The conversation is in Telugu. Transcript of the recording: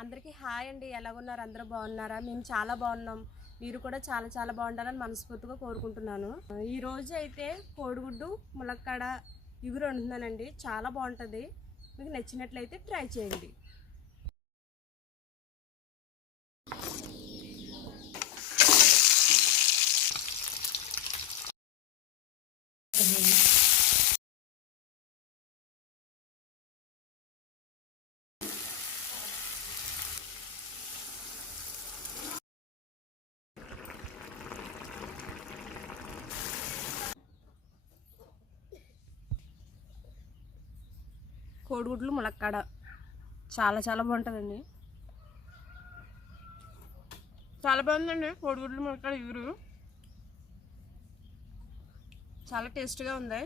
అందరికీ హాయ్ అండి. ఎలాగున్నారు? అందరూ బాగున్నారా? మేము చాలా బాగున్నాం. మీరు కూడా చాలా చాలా బాగుండాలని మనస్ఫూర్తిగా కోరుకుంటున్నాను. ఈరోజు అయితే కోడిగుడ్డు ములక్కాడ ఇగురు వండుతున్నానండి. చాలా బాగుంటుంది. మీకు నచ్చినట్లయితే ట్రై చేయండి. కోడిగుడ్లు ములక్కాడ చాలా చాలా బాగుంటుందండి. చాలా బాగుందండి. కోడిగుడ్లు ములక్కాడ ఇగురు చాలా టేస్ట్గా ఉంది.